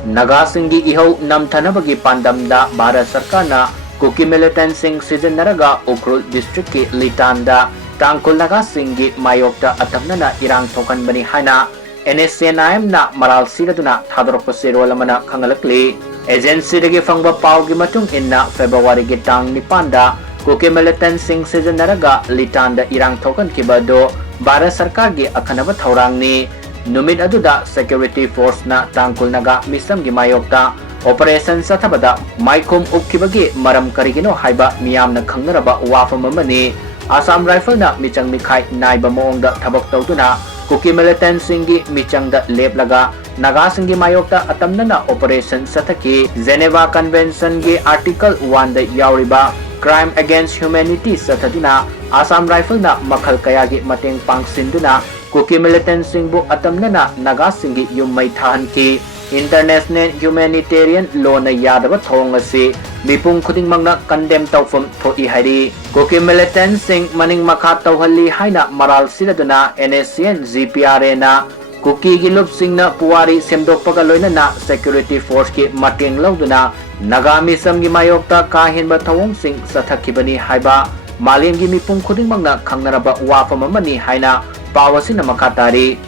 Nagasinggi ihau namthanabagi pandamda Bharat Sarkarna Kuki Militants Sijinnaraga Ukrul District ki Litan Da Tangkul Nagasinggi mayokta atamnana Erang Thokhanbani haina Nscn na maral siraduna thadorokpa serol amana khangalakli. Agency dagi fangba pawgi matung inna February gi tang 9 da Kuki Militants Sijinnaraga Litan Da Erang Thokhankibado Bharat Sarkar gi akhanaba thaurangni. Numit aduda security force na tangkul naga misam gi mayokta operation sathabada maikum ukibagi maram karigino haiba miyamna khangnaraba wafam amani. Assam Rifle na michang mikhai naiba moongda thabak tawduna Kuki Militants singi michangda leplaga naga singi mayokta atamnana operation sathaki Geneva Convention gi article 1 da yauriba crime against humanity sathaduna Assam Rifle na makhal kayagi mateng pangsinduna Kuki Militants singbu atamnana naga singi yummai thahanki. International humanitarian law na yadaba thong asi mipung khudingmangna condemn tawfam thoi hairi. Kuki Militants sing maning makha tawhalli haina maral siraduna Nscn GPRA na Kuki gilup singna puwari semdokpaga loinana security force ki mateng lauduna nagami samgi mayokta kahinba thawong sing sathakibani haiba malemgi mipung khudingmangna khangnaraba wafam amani haina pawasina makatari.